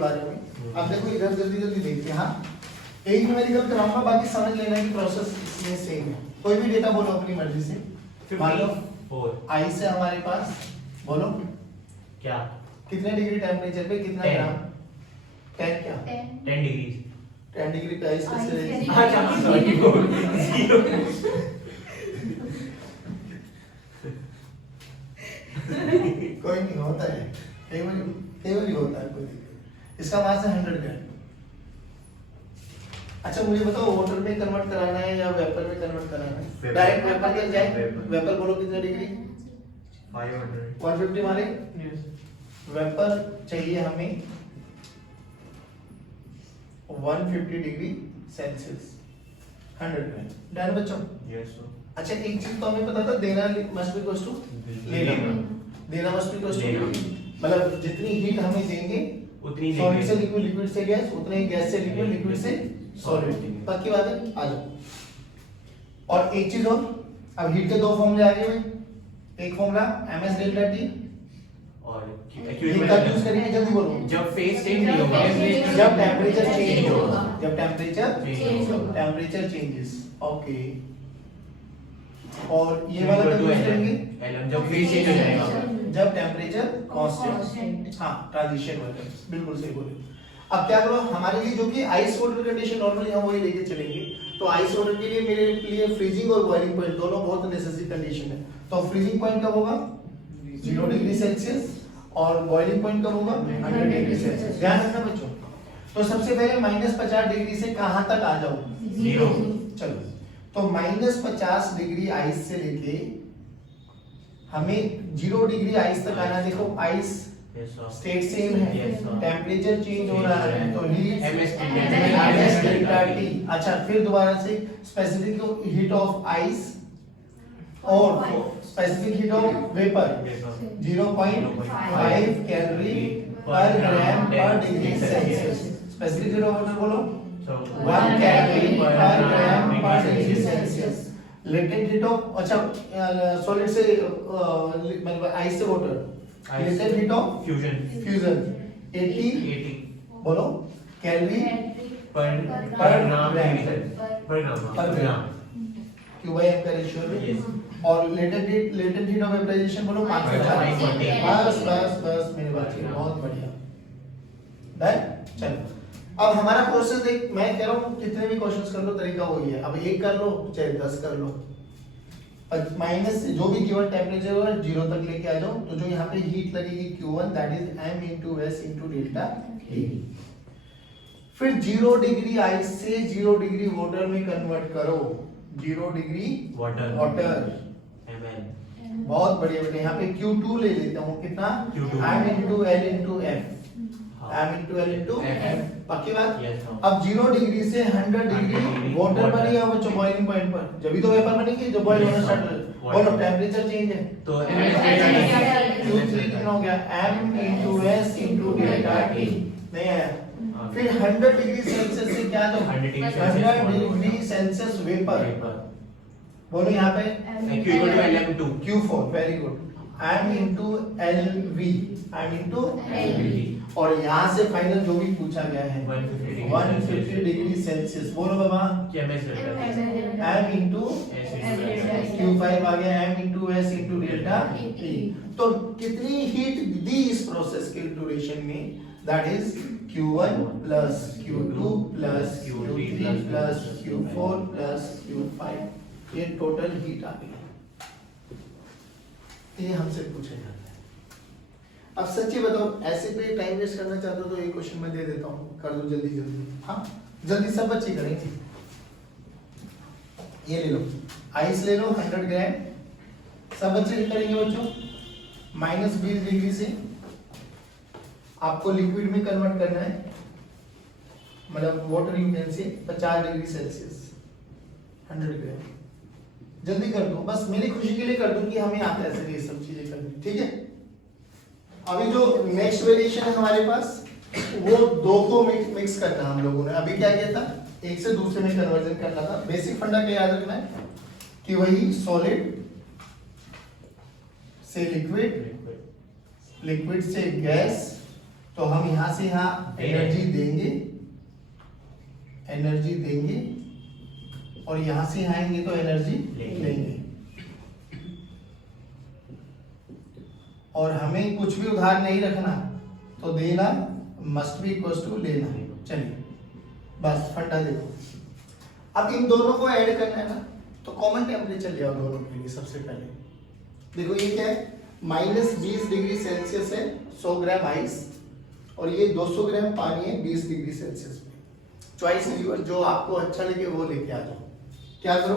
बारे में। अब देखो इधर जल्दी जल्दी देखते हैं। हाँ, एक न्यूमेरिकल कराऊंगा, बाकी समझ लेना है कि प्रोसेस इसमें सेम है। कोई भी डेटा बोलो अपनी मर्जी से। मान लो आई से हमारे पास, बोलो क्या, कितने डिग्री टेम्परेचर पे कितना 10 ग्राम, 10 क्या 10 डिग्री 10 डिग्री पे आइस कैसे कोई नहीं होता है, केवल ही होता है, कोई दिक्कत। इसका मास है 100 ग्राम। अच्छा मुझे बताओ वाटर में कन्वर्ट कराना है या वेपर में कन्वर्ट कराना है? डायरेक्ट वेपर कर जाए। वेपर बोलो कितना डिग्री, 150 मारे। वेपर चाहिए हमें 150 डिग्री सेल्सियस, 100 ग्राम। डन बच्चों? Yes sir. अच्छा एक चीज तो हमें पता था, देना मस्ट बी इक्वल्स टू लेना। देना मस्ट बी इक्वल्स टू, मतलब जितनी हीट हमें देंगे उतनी सॉलिड से लिक्विड, लिक्विड से गैस, उतने ही गैस से लिक्विड, लिक्विड से सॉलिड। पक्की बात है? आ जाओ। और एक चीज और, अब हीट के दो फॉर्मूले आ गए भाई। एक फॉर्मूला ms डेल्टा t, और ये कब यूज करेंगे जल्दी बोलो। जब फेज चेंज नहीं होगा, जब टेम्परेचर चेंज होगा, जब Change होगा। Temperature changes. ओके, और ये वाला कब यूज करेंगे? जब फेज चेंज हो जाएगा, जब टेम्परेचर कांस्टेंट। हाँ, ट्रांजिशन वाला, बिल्कुल सही बोले। अब क्या करो, हमारे लिए जो कि आइस वाटर कंडीशन नॉर्मली हम वही लेके चलेंगे। तो आइस वाटर के लिए मेरे लिए फ्रीजिंग और बॉइलिंग पॉइंट दोनों बहुत नेसेसरी कंडीशन है। तो फ्रीजिंग पॉइंट कब होगा? 0 डिग्री सेल्सियस, और बॉइलिंग पॉइंट कब होगा? 100 डिग्री सेल्सियस। ध्यान रखना बच्चों। तो सबसे पहले -50 डिग्री से कहां तक आ जाओ? 0। चलो, तो -50 डिग्री आइस से लेके हमें 0 डिग्री आइस तक आना। देखो आइस स्टेट सेम है, टेम्परेचर चेंज हो रहा है, तो हीट ms डेल्टा t। अच्छा फिर दोबारा से स्पेसिफिक हीट ऑफ आइस और specific heat of vapour 0.5 calorie पर ग्राम पर degree Celsius. Specific heat of water बोलो 1 कैलोरी पर ग्राम पर degree Celsius. Latent heat of, अच्छा सॉलिड से मतलब आइस से water, latent heat of fusion 80 बोलो कैलोरी पर ग्राम, क्यों भाई आपका रेशियो है। और लेटेंट हीट ऑफ वेपराइजेशन बोलो 540। बस मेरे बात है, बहुत बढ़िया। डन। चलो अब हमारा प्रोसेस देख, मैं कह रहा हूँ कितने भी क्वेश्चंस कर लो, तरीका वही है। अब एक कर लो चाहे 10 कर लो, माइनस जो भी गिवन टेम्परेचर होगा 0 तक लेके आ जाओ। तो जो यहाँ पे हीट लगेगी Q1 that is m into s into delta T। फिर 0 डिग्री आइस से 0 डिग्री वाटर में कन्वर्ट करो। 0 डिग्री वाटर ml। बहुत बढ़िया बेटे। यहाँ पे Q2 ले लेता हूँ, कितना? Q2 m into l into f, m into l into f। पक्की बात? अब 0 डिग्री से 100 डिग्री वाटर पर या बच्चों बॉइलिंग पॉइंट पर, जब भी तो वेपर बनेगी जो बॉइल होना स्टार्ट हो। बोलो टेम्परेचर चेंज है तो Q3 कितना हो गया? m into s into delta t। नहीं आया? फिर 100 डिग्री सेल्सियस से क्या? तो 100 डिग्री सेल्सियस वेपर। बोलो यहाँ पे Q=LM2 Q4, very good. m into lv, m into lv। और यहाँ से फाइनल जो भी पूछा गया है 150 डिग्री सेल्सियस। बोलो बाबा m into Q5 आ गया, m into s into delta t। तो कितनी हीट दी इस प्रोसेस के ड्यूरेशन में? That is Q1 plus Q2 plus Q3 plus Q4 plus Q5। ये टोटल हीट आ गई। ये हमसे पूछा जाता है। अब सच्ची बताओ, ऐसे पे टाइम वेस्ट करना चाहते हो तो ये क्वेश्चन मैं दे देता हूँ, कर दो जल्दी जल्दी। हाँ जल्दी, सब बच्चे करेंगे। ये ले लो, आइस ले लो 100 ग्राम, सब बच्चे करेंगे बच्चों। -20 डिग्री से आपको लिक्विड में कन्वर्ट करना है, मतलब water you can say 50 degree Celsius 100 ग्राम। जल्दी कर दो, बस मेरी खुशी के लिए कर दो कि हमें आता है ऐसे ये सब चीजें करनी, ठीक है। अभी जो नेक्स्ट वेरिएशन है हमारे पास, वो दो को मिक्स करना हम लोगों ने। अभी क्या किया था? एक से दूसरे में कन्वर्जन करना था। बेसिक फंडा क्या याद रखना है कि वही सॉलिड से लिक्विड, लिक्विड से गैस, तो हम यहां से यहां एनर्जी देंगे और यहां से यहां आएंगे तो एनर्जी लेंगे। और हमें कुछ भी उधार नहीं रखना, तो देना मस्ट बी इक्वल टू लेना। चलिए बस फंडा देखो। अब इन दोनों को ऐड करना है ना, तो कॉमन टेम्परेचर ले आओ दोनों के लिए। सबसे पहले देखो ये क्या है, -20 डिग्री सेल्सियस है 100 ग्राम आइस, और ये 200 ग्राम पानी है 20 डिग्री सेल्सियस में। चॉइस है यूर, जो आपको अच्छा लगे वो लेके आ जाओ। क्या करो,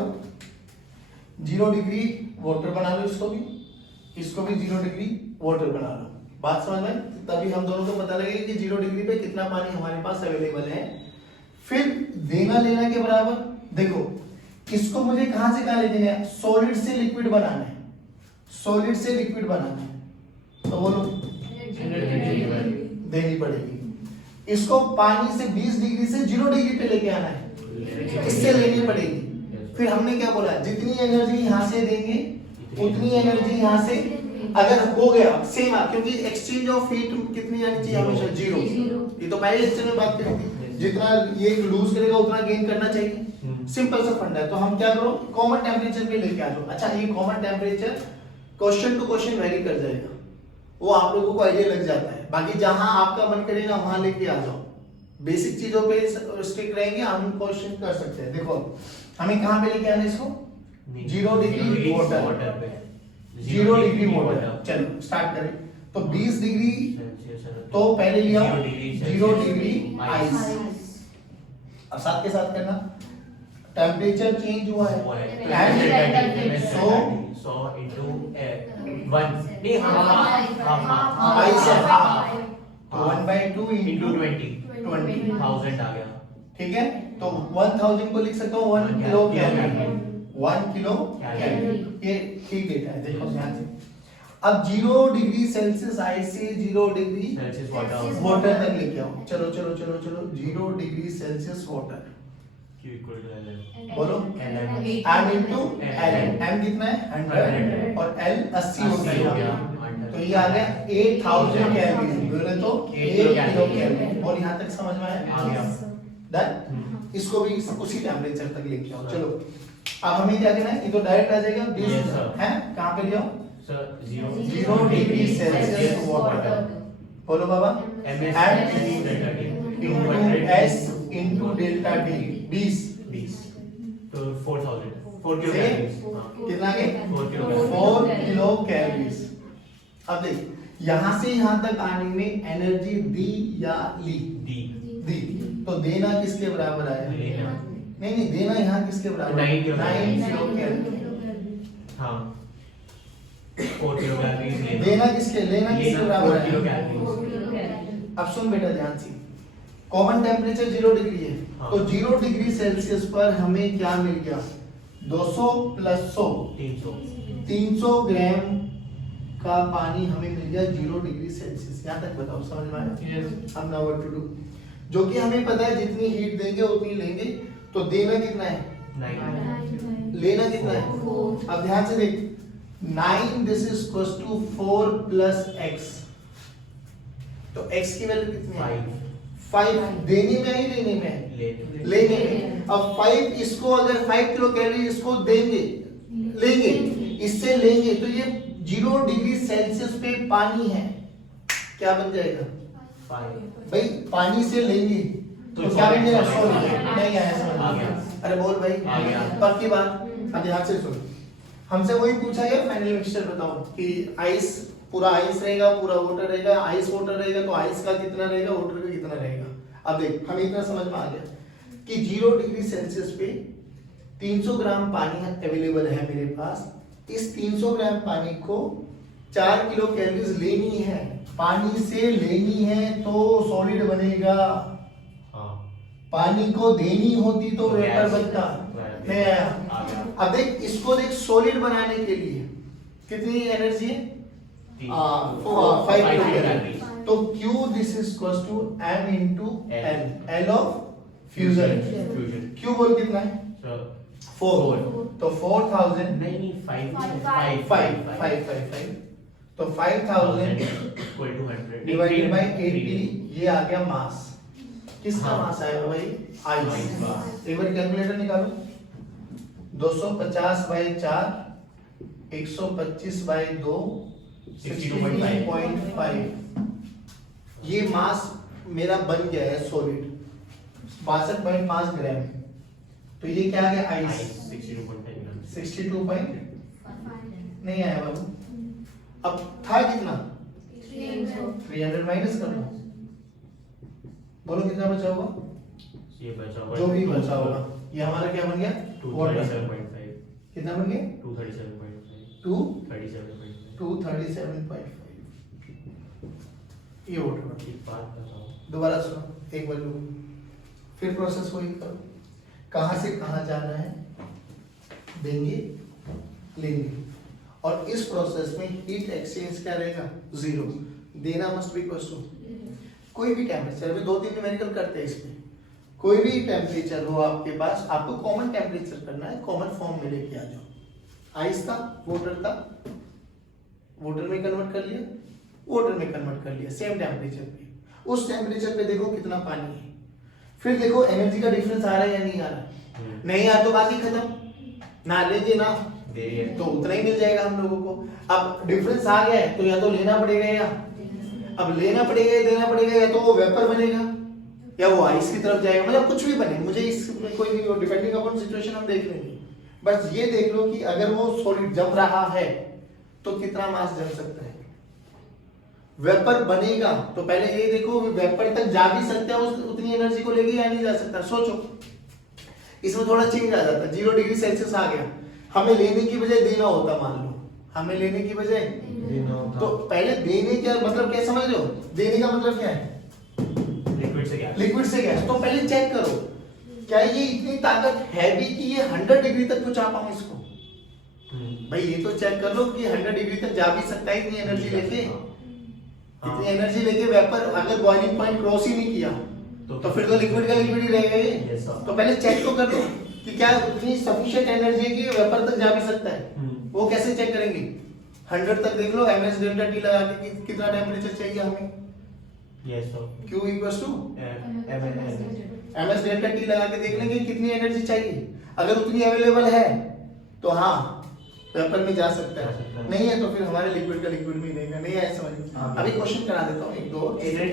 0 डिग्री वाटर बना लो, इसको भी 0 डिग्री वाटर बना लो। बात समझ में? तभी हम दोनों को पता लगेगा कि 0 डिग्री पे कितना पानी हमारे पास अवेलेबल है। फिर देना लेना के बराबर। देखो इसको मुझे कहां से कहां ले देना है, सॉलिड से लिक्विड बनाना है, तो बोलो देनी पड़ेगी। इसको पानी से 20 डिग्री से 0 डिग्री पे लेके आना है, इससे लेनी पड़ेगी। फिर हमने क्या बोला, जितनी एनर्जी यहां से देंगे उतनी एनर्जी यहां से, अगर हो गया सेम, क्योंकि एक्सचेंज ऑफ हीट कितनी आनी चाहिए, हमेशा 0। ये तो पहले लेक्चर में बात करी थी, जितना ये लूज करेगा उतना गेन करना चाहिए। सिंपल सा फंडा है। तो हम क्या करो, कॉमन टेम्परेचर पे लेके आ जाओ। अच्छा ये common temperature question to question vary कर जाएगा, वो आप लोगों को आइडिया लग जाता है। बाकी जहां आपका मन करे ना वहां लेके आ जाओ। बेसिक चीजों पे स्टिक रहेंगे, हम क्वेश्चन कर सकते हैं। देखो हमें कहां पे लेके आना है इसको, 0 डिग्री वाटर पे, 0 डिग्री वाटर। चलो स्टार्ट करें। तो 20 डिग्री तो पहले लिया 0 डिग्री आइस। अब साथ के साथ करना, टेम्परेचर चेंज हुआ है, एंड 100 into 1 नहीं आइस है हाफ, तो 1/2 into into 20,000 आ गया। ठीक है, तो 1000 को लिख सकते हो 1 किलो कैलोरी, 1 किलो कैलोरी। ये ठीक डेटा है, देखो ध्यान से। अब 0 डिग्री सेल्सियस आइस से 0 डिग्री सेल्सियस वाटर तक लेके आओ। चलो 0 degree Celsius water, Q equal to LM। बोलो LM m into L। m कितना है 100 और L 80 हो गया, तो ये आ गया 8000 कैलोरी। बोले तो 1 किलो कैलोरी। और यहाँ तक समझ में आया? डन। इसको भी उसी टेम्परेचर तक लेके आओ। चलो अब हमें क्या करना है, ये तो डायरेक्ट आ जाएगा 20 है। कहाँ पे ले आओ, सर 0 डिग्री सेल्सियस वाटर। बोलो बाबा, m into s into delta t 20 तो 4000 4 किलो कैलोरीज। कितना के 4 किलो कैलोरीज। 4 kilo calories. अब देख यहां से यहां तक आने में एनर्जी दी या ली, दी। तो देना किसके बराबर आया, नहीं देना यहाँ किसके बराबर, 9 किलो 9 किलो कैलोरी। हाँ 4 किलो कैलोरीज देना किसके, लेना किसके बराबर 4 किलो है। कैलोरीज। अब सुन बेटा ध्यान से, कॉमन टेम्परेचर 0 डिग्री है, हाँ। तो 0 डिग्री सेल्सियस पर हमें क्या मिल गया, 200 प्लस 100 300 ग्राम का पानी हमें मिल गया 0 डिग्री सेल्सियस। यहाँ तक बताओ समझ में आया? अब नाउ व्हाट टू डू, जो कि हमें पता है जितनी हीट देंगे उतनी लेंगे। तो देना कितना है 9, लेना कितना है। अब ध्यान से देख, 9 this is equals to 4 plus x, तो x की वैल्यू कितनी है 5। देने में ही लेने में, लेने में। अब 5 इसको अगर 5 किलो कैलोरी इसको देंगे, लेंगे, इससे लेंगे, तो ये 0 डिग्री सेल्सियस पे पानी है, क्या बन जाएगा 5 भाई, पानी से लेंगे तो क्या बन जाएगा, सॉरी नहीं आया समझ आ गया। अरे बोल भाई, आ गया। पक्की बात। अब ध्यान से सुनो, हमसे वही पूछा गया फाइनल मिक्सचर बताओ कि आइस, पूरा आइस रहेगा, पूरा वाटर रहेगा, आइस वाटर रहेगा, तो आइस का कितना रहेगा, वाटर का कितना रहेगा। अब देख हमें इतना समझ में आ गया कि 0 डिग्री सेल्सियस पे 300 ग्राम पानी अवेलेबल है मेरे पास। इस 300 ग्राम पानी को 4 किलो कैलोरीज लेनी है, पानी से लेनी है तो सॉलिड बनेगा। पानी को देनी होती तो वेपर बनता, नहीं आया। अब देख इसको देख, सॉलिड बनाने के लिए कितनी एनर्जी है, 5 किलो कैलोरी। तो Q this is equals to m into L, L of fusion. Q बोल कितना है 4, तो 4000 नहीं 5 5 5 5 5 तो 5000 इक्वल टू 100 डिवाइडेड बाय 80, ये आ गया मास। किसका हाँ। मास आएगा भाई? आइस आइस का। का। एक बार कैलकुलेटर निकालो। 250 बाय 4, 125 बाय 2, 62.5। ये मास मेरा बन गया है सॉलिड 62.5 ग्राम। तो ये क्या आ गया? आइस। 62 पॉइंट नहीं आया बाबू। अब था कितना? 300 माइनस कर लो, बोलो कितना बचा होगा? ये बचा हुआ जो भी बचा होगा ये हमारा क्या बन गया? वाटर। 237.5 कितना बन गया? 237.5 237.5। ये वाटर बन गया। एक बात बताओ, दोबारा सुनो, एक बार लो, फिर प्रोसेस वही करो। कहां से कहां जाना है? देंगे, लेंगे। और इस प्रोसेस में हीट एक्सचेंज क्या रहेगा? जीरो। देना मस्ट बी इक्वल टू कोई भी टेम्परेचर। अभी 2-3 न्यूमेरिकल करते हैं इसमें। कोई भी टेम्परेचर हो आपके पास, आपको कॉमन टेम्परेचर करना है, कॉमन फॉर्म में लेके आ जाओ। आइस था, वाटर था, वाटर में कन्वर्ट कर लिया, वाटर में कन्वर्ट कर लिया, सेम टेम्परेचर पे। उस टेम्परेचर पे देखो कितना पानी है, फिर देखो एनर्जी का डिफरेंस आ रहा है या नहीं आ रहा। नहीं आ तो बात ही खत्म, ना लेंगे ना तो उतना ही मिल जाएगा हम लोगों को। अब डिफरेंस आ गया है तो या तो लेना पड़ेगा, या अब लेना पड़ेगा या देना पड़ेगा, या तो वो वेपर बनेगा या वो आइस की तरफ जाएगा, मतलब कुछ भी बने, मुझे इसमें कोई नहीं, डिपेंडिंग अपॉन सिचुएशन हम देख लेंगे। बस ये देख लो कि अगर वो सॉलिड जम रहा है तो कितना मास जम सकता है। वेपर बनेगा तो पहले ये देखो वेपर तक जा भी सकता है, उतनी एनर्जी को लेके या नहीं जा सकता। सोचो, इसमें थोड़ा चेंज आ जाता है। 0 डिग्री सेल्सियस आ गया, हमें लेने की बजाय देना होता, मान लो हमें लेने की बजाय तो पहले देने क्या मतलब, क्या समझ रहे हो? देने का मतलब क्या है? लिक्विड से गैस। लिक्विड से गैस। तो पहले चेक करो क्या ये इतनी ताकत है भी कि ये 100 डिग्री तक पहुंचा पाऊं इसको। भाई ये तो चेक कर लो कि 100 डिग्री तक जा भी सकता है इतनी एनर्जी लेके। इतनी एनर्जी लेके वेपर अगर बॉइलिंग पॉइंट क्रॉस ही नहीं किया तो फिर तो लिक्विड का लिक्विड ही रहेगा ये। तो पहले चेक तो कर लो कि क्या उतनी सफिशिएंट एनर्जी है कि वेपर तक जा भी सकता है। वो कैसे चेक करेंगे? 100 तक देख लो, ms डेल्टा t लगा के कितना टेंपरेचर चाहिए हमें। Yes sir. q equals to mn ms delta t लगा के देख लेंगे कितनी एनर्जी चाहिए। अगर उतनी अवेलेबल है तो हाँ वेपर में जा सकता है, नहीं है तो फिर हमारे लिक्विड का लिक्विड में ही रहेगा। नहीं है समझ में? अभी क्वेश्चन करा देता हूँ एक दो। एनर्जी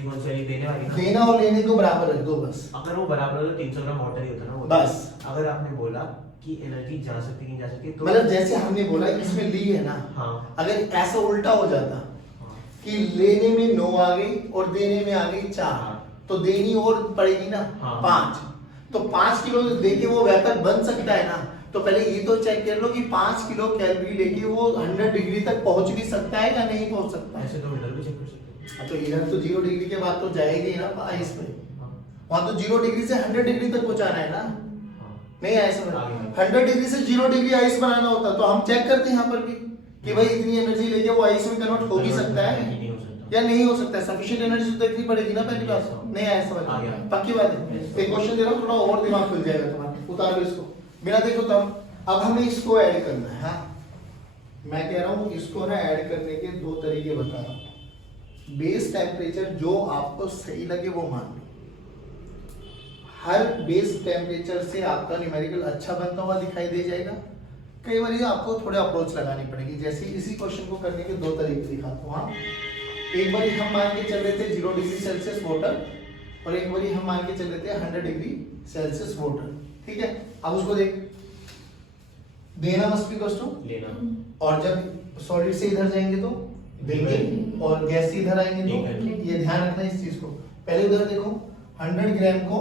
कौन सी वाली देने वाली ना? देना और लेने को बराबर रख दो बस। अगर वो बराबर हो तो 300 ग्राम वाटर ही होता ना वो। बस। अगर आपने बोला कि एनर्जी जा सकती है कि नहीं जा सकती तो मतलब जैसे हमने बोला इसमें ली है ना, हाँ। अगर ऐसा उल्टा हो जाता हाँ। कि लेने में 9 आ गई और देने में आ गई 4, हाँ। तो देनी और पड़ेगी ना हाँ। 5। तो 5 किलो देके वो वेपर बन सकता है ना। तो पहले ये तो चेक कर लो कि 5 किलो कैलोरी लेके वो 100 डिग्री तक पहुंच भी सकता है या नहीं पहुंच सकता है। ऐसे तो इधर भी चेक कर सकते हैं। तो इधर तो 0 डिग्री के बाद तो जाएगी ना आइस पे, वहां तो 0 डिग्री से 100 डिग्री तक पहुंचाना है ना। नहीं आया समझ? 100 डिग्री से 0 डिग्री आइस बनाना होता तो हम चेक करते हैं यहाँ पर भी कि भाई इतनी एनर्जी लेके वो आइस में कन्वर्ट हो भी सकता है या नहीं हो सकता है। सफिशिएंट एनर्जी तो देखनी पड़ेगी ना पहली बात। नहीं आया समझ? पक्की बात है। एक क्वेश्चन दे रहा हूँ, थोड़ा और दिमाग खुल जाएगा तुम्हारा। उतार लो इसको बिना देखो तब। अब हमें इसको ऐड करना है। हाँ मैं कह रहा हूँ इसको ना ऐड करने के 2 तरीके बता रहा हूँ। बेस टेम्परेचर जो आपको सही लगे वो मान लो। हर बेस टेम्परेचर से आपका न्यूमेरिकल अच्छा बनता हुआ दिखाई दे जाएगा। कई बार ये आपको थोड़े अप्रोच लगानी पड़ेगी। जैसे इसी क्वेश्चन को करने के 2 तरीके दिखाता हूँ। हाँ एक बार हम मान के चल रहे थे 0 डिग्री सेल्सियस वाटर, और एक बार हम मान के चल रहे थे 100 डिग्री सेल्सियस वाटर। ठीक है, अब उसको देख, देना मस्ट बी इक्वल्स टू लेना, और जब सॉलिड से इधर जाएंगे तो देंगे, और गैस से इधर आएंगे तो ये ध्यान रखना इस चीज को। पहले उधर देखो 100 ग्राम को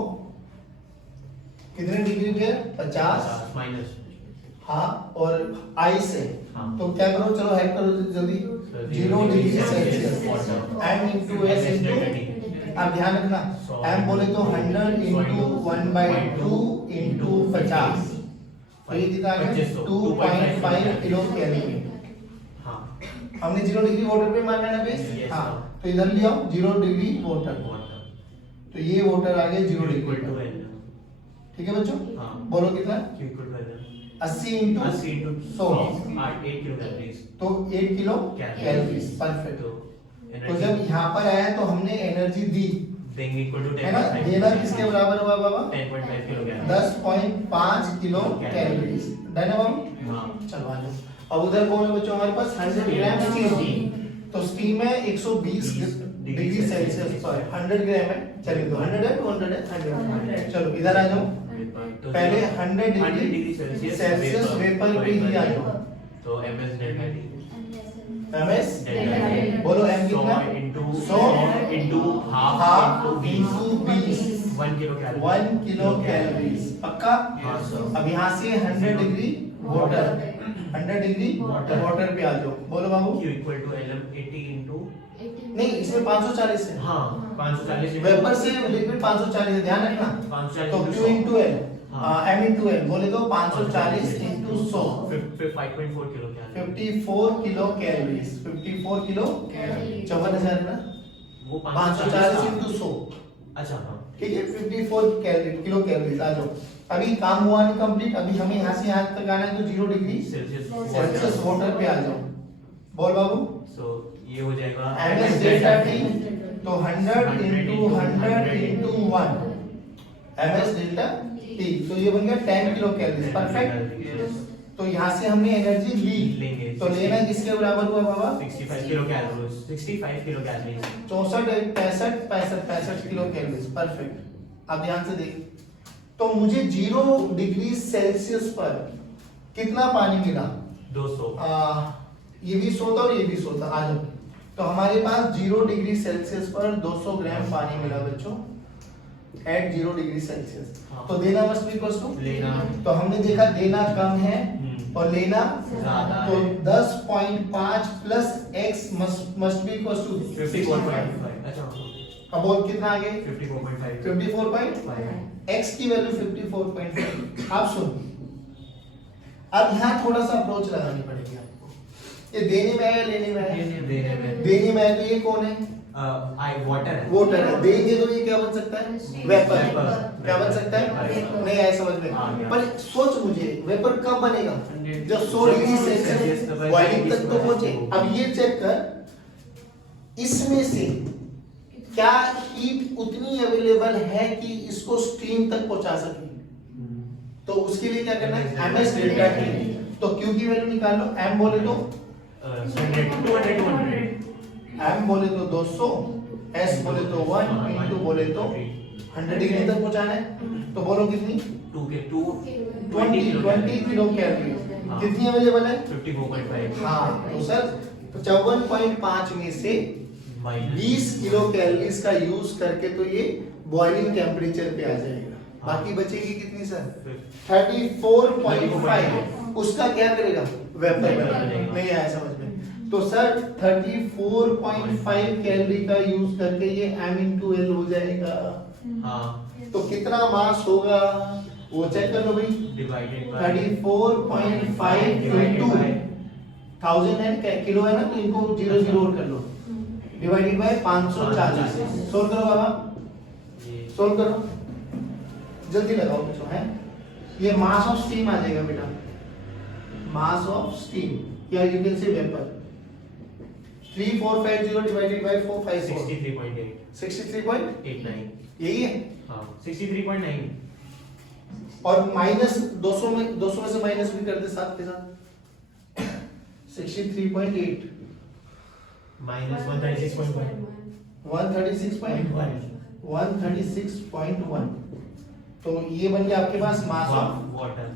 कितने डिग्री पे? 50 माइनस। हाँ और आइस है। हाँ। तो क्या करो, चलो हेल्प करो जल्दी। 0 degree Celsius m into s into, अब ध्यान रखना m बोले तो 100 into 1/2 into 50, तो ये कितना आ गया? 2.5 किलो कैलोरी। हाँ हमने 0 डिग्री वाटर पे मारना है ना बेस। हाँ तो इधर ले आओ 0 डिग्री वाटर, तो ये वाटर आ गया 0 डिग्री। ठीक है बच्चों? हाँ। बोलो कितना? 80 80 into 80 into 100, 8 किलो कैलोरीज। तो 8 किलो कैलोरीज। परफेक्ट। तो जब यहाँ पर आया तो हमने एनर्जी दी, देंगे इक्वल टू है ना, देना किसके बराबर हुआ बाबा? 10.5 kilo calorie. 10.5 kilo calories. Done है बाबू? हाँ। चलो आ जाओ। अब उधर कौन है बच्चों हमारे पास? 100 ग्राम स्टीम। तो स्टीम है 120 डिग्री सेल्सियस पर 100 ग्राम है। चलिए तो 100 है, 200 है, 100। चलो इधर आ जाओ। पहले 100 डिग्री सेल्सियस वेपर पे ही आ जाओ। तो ms delta T, ms delta T बोलो m कितना? 100 into half into 20 1 kilo calorie. 1 kilo calories. पक्का? हाँ सर। अब यहाँ से 100 डिग्री वाटर, 100 डिग्री वाटर पे आ जाओ। बोलो बाबू। Q equal to LM 80 into, नहीं, इसमें 540 है। हाँ 540 वेपर से लिक्विड 540 है, ध्यान रखना। 540 तो Q into L, M into L बोले तो 540 into 100, 5.4 kilo calorie. 54 kilo calories. 54 kilo 54,000 ना, वो 540 into 100, अच्छा हाँ। ठीक है, 54 किलो कैलोरीज। आ जाओ। अभी काम हुआ नहीं कंप्लीट, अभी हमें यहाँ से यहाँ तक आना है, तो 0 डिग्री सेल्सियस वाटर पे आ जाओ। बोल बाबू। सो ये हो जाएगा ms डेल्टा t, तो 100 into 100 into 1 ms delta t, तो ये बन गया 10 किलो कैलोरीज। परफेक्ट। तो यहाँ से हमने एनर्जी लेंगे। ली, तो लेना किसके बराबर हुआ बाबा? 65 kilo calories. 65 kilo calories. 64 65 kilo calories. Perfect. अब ध्यान से देख, तो मुझे 0 डिग्री सेल्सियस पर कितना पानी मिला? 200। ये भी 100 था और ये भी 100 था। आ जाओ। तो हमारे पास 0 डिग्री सेल्सियस पर 200 ग्राम पानी मिला बच्चों, एट 0 डिग्री सेल्सियस। हाँ। तो देना मस्ट बी इक्वल टू लेना, तो हमने देखा देना कम है और लेना ज्यादा तो है। 10.5 plus x must be equal to 54.5। अच्छा अब बोल कितना आ गए? 54.5। 54. x की वैल्यू 54.5। आप सुन, अब यहाँ थोड़ा सा अप्रोच लगानी पड़ेगी आपको। ये देने में है या लेने में है? देने में। देने में है, तो ये कौन है? वाटर है। वाटर है। देंगे तो ये क्या बन सकता है? वेपर। वेपर। क्या बन सकता है? वेपर। नहीं आया समझ में? आ गया। पर सोच मुझे, वेपर कब बनेगा? जब 100 डिग्री सेल्सियस बॉइलिंग तक तो पहुंचे। अब ये चेक कर, इसमें से क्या हीट उतनी अवेलेबल है कि इसको स्टीम तक पहुंचा सके? तो उसके लिए क्या करना है? ms delta t। तो Q की वैल्यू निकाल लो। m बोले तो 200 m बोले तो 200, s बोले तो 1 into बोले तो 100 डिग्री तक पहुंचाना है। तो बोलो कितनी? 20 किलो कैलोरी। हाँ। कितनी अवेलेबल है? 54.5। हाँ, तो सर 54.5 में से 20 किलो कैलोरीज का यूज करके तो ये बॉइलिंग टेम्परेचर पे आ जाएगा। बाकी बचेगी कितनी सर? 34.5। उसका क्या करेगा? वेपर बनेगा। नहीं आया समझ में? तो सर 34.5 कैलोरी का यूज करके ये m into L हो जाएगा। हाँ। तो कितना मास होगा वो चेक कर लो भाई। डिवाइडेड बाय 34.5 into 1000 है क्या किलो है ना, तो इनको 0 0 और कर लो, डिवाइडेड बाय 540। सोल्व करो बाबा, सोल्व करो जल्दी लगाओ बच्चों। है ये मास ऑफ स्टीम आ जाएगा बेटा, मास ऑफ स्टीम या you can say vapour. 3450 divided by 454 63.8 63.89 यही है। हाँ 63.9 और माइनस 200 में से माइनस भी कर दे साथ के साथ 63.8 माइनस 136.1 136.1 तो ये बन गया आपके पास मास ऑफ वाटर।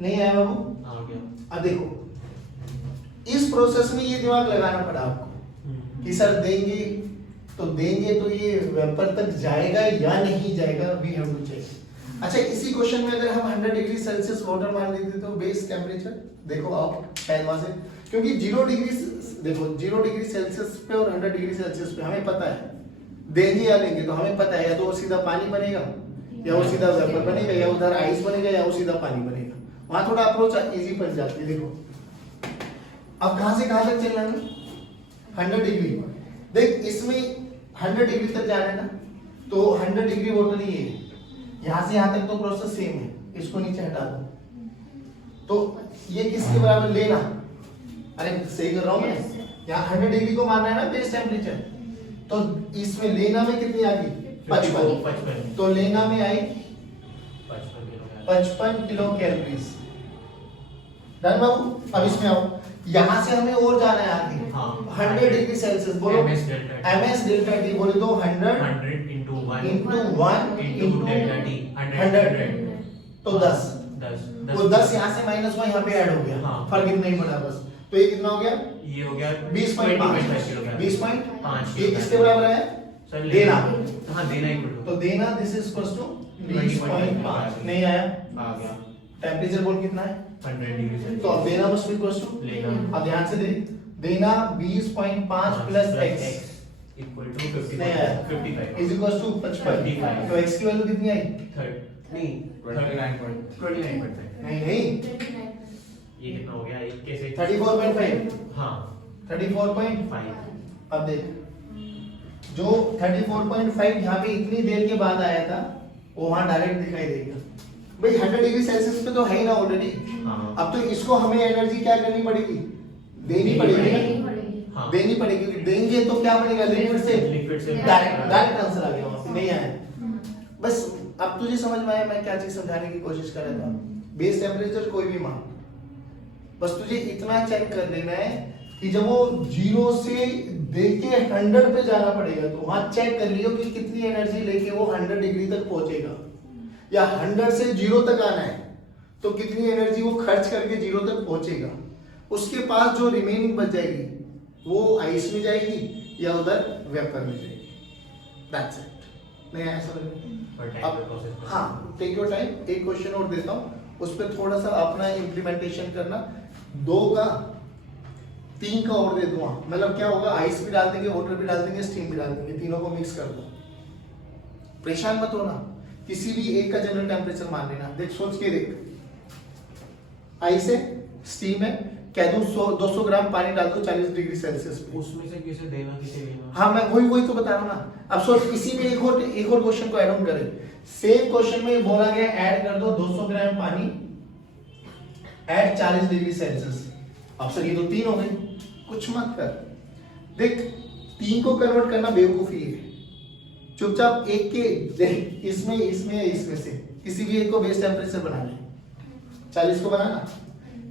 नहीं आया बाबू। आ गया। अब देखो इस प्रोसेस में ये दिमाग लगाना पड़ा आपको कि सर देंगे तो ये वेपर तक जाएगा या नहीं जाएगा, वी हैव टू चेक। अच्छा इसी क्वेश्चन में अगर हम 100 डिग्री सेल्सियस वाटर मान लेते तो बेस टेम्परेचर देखो आप पहलवा से, क्योंकि 0 डिग्री देखो 0 डिग्री सेल्सियस पे और 100 डिग्री सेल्सियस पे हमें पता है देंगे या लेंगे, तो हमें पता है या तो वो सीधा पानी बनेगा या वो सीधा वेपर बनेगा या उधर आइस बनेगा या वो सीधा पानी बनेगा। वहां थोड़ा अप्रोच इजी पड़ जाती है। देखो अब कहां से कहां तक चलना है 100 डिग्री। देख इसमें 100 डिग्री तक जाना है ना, तो 100 डिग्री वाटर ही है, यहां से यहां तक तो प्रोसेस सेम है, इसको नीचे हटा दो। तो ये किसके बराबर लेना अरे सही कर रहा हूँ मैं, यहाँ 100 डिग्री को मानना है ना बेस टेम्परेचर, तो इसमें लेना में कितनी आ गई 55, तो लेना में आई 55 किलो कैलोरीज। डन बाबू। अब इसमें आओ, यहाँ से हमें और जाना है आगे, 100 डिग्री सेल्सियस बोलो, ms डेल्टा टी बोले तो 100 into 1 into 100 तो 10, वो 10 यहाँ से माइनस 1 यहाँ पे ऐड हो गया, हाँ। फर्क इतना ही पड़ा बस। तो ये कितना हो गया, ये हो गया 20.5 20.5 ये किसके बराबर है, सर देना, हाँ देना इक्वल टू, तो देना दिस इज इक्वल्स टू 20.5 नहीं आया, आ गया टेम्परेचर बोल कितना है 100 डिग्री सेल्सियस, तो अब देना मस्ट बी इक्वल्स टू लेना अब ध्यान से देना 20.5 प्लस x इक्वल टू नहीं आया 55 इज इक्वल्स टू 55, तो x की वैल्यू कितनी आई, नहीं 29.5 नहीं ये कितना हो गया, 21 से 34.5 हाँ 34.5 5 अब देख, जो 34.5 यहाँ पे इतनी देर के बाद आया था वो वहां डायरेक्ट दिखाई देगा भाई, 100 डिग्री सेल्सियस पे तो है ही ना ऑलरेडी। हाँ। अब तो इसको हमें एनर्जी क्या करनी पड़ेगी, देनी पड़ेगी ना, हाँ। देनी पड़ेगी, देंगे तो क्या बनेगा, लिक्विड से डायरेक्ट आंसर आ गया, वहां से नहीं आया। बस अब तुझे समझ में आया मैं क्या चीज समझाने की कोशिश कर रहा था, बेस टेम्परेचर कोई भी मान, बस तुझे इतना चेक कर लेना है कि जब वो 0 से देके 100 पे जाना पड़ेगा तो वहां चेक कर लियो कि कितनी एनर्जी लेके वो 100 डिग्री तक पहुंचेगा, या 100 से 0 तक आना है तो कितनी एनर्जी वो खर्च करके 0 तक पहुंचेगा, उसके पास जो रिमेनिंग बच जाएगी वो आइस में जाएगी या उधर वेपर में जाएगी, दैट्स इट। नहीं आया समझ में? अब हाँ टेक योर टाइम, एक क्वेश्चन और देता हूँ, उस पर थोड़ा सा अपना इम्प्लीमेंटेशन करना, 2 का 3 का और दे दूंगा, मतलब क्या होगा, आइस भी डाल देंगे, वाटर भी डाल देंगे, स्टीम भी डाल देंगे, तीनों को मिक्स कर दो, परेशान मत होना, किसी भी एक का जनरल टेम्परेचर मान लेना, देख सोच के देख, आइस है, स्टीम है, कह दूं 200 ग्राम पानी डाल दो 40 डिग्री सेल्सियस पे, उसमें से किसे देना किसे लेना, हाँ मैं वही तो बता रहा हूँ ना। अब सोच इसी में एक और क्वेश्चन को ऐड ऑन करें, सेम क्वेश्चन में बोला गया ऐड कर दो 200 ग्राम पानी एट 40 डिग्री सेल्सियस, अब सर ये तो 3 हो गई, कुछ मत कर, देख 3 को कन्वर्ट करना बेवकूफी है, चुपचाप एक के देख, इसमें से किसी भी एक को बेस टेम्परेचर बना ले, 40 को बनाना,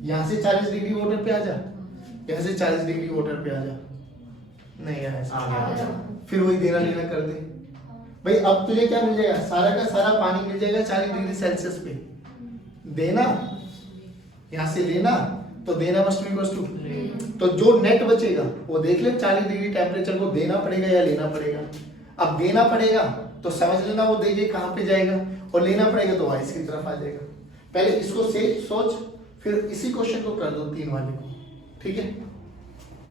यहाँ से 40 डिग्री वाटर पे आ जा, यहाँ से 40 डिग्री वाटर पे आ जा, नहीं आया आ गया। फिर वही देना लेना कर दे भाई। अब तुझे क्या मिल जाएगा, सारा का सारा पानी मिल जाएगा 40 डिग्री सेल्सियस पे, देना यहाँ से लेना, तो देना मस्ट बी इक्वल्स टू, तो जो नेट बचेगा वो देख ले 40 डिग्री टेम्परेचर को देना पड़ेगा या लेना पड़ेगा। अब देना पड़ेगा तो समझ लेना वो दे के कहाँ पे जाएगा, और लेना पड़ेगा तो आइस की तरफ आ जाएगा। पहले इसको से सोच, फिर इसी क्वेश्चन को कर दो 3 वाले को, ठीक है।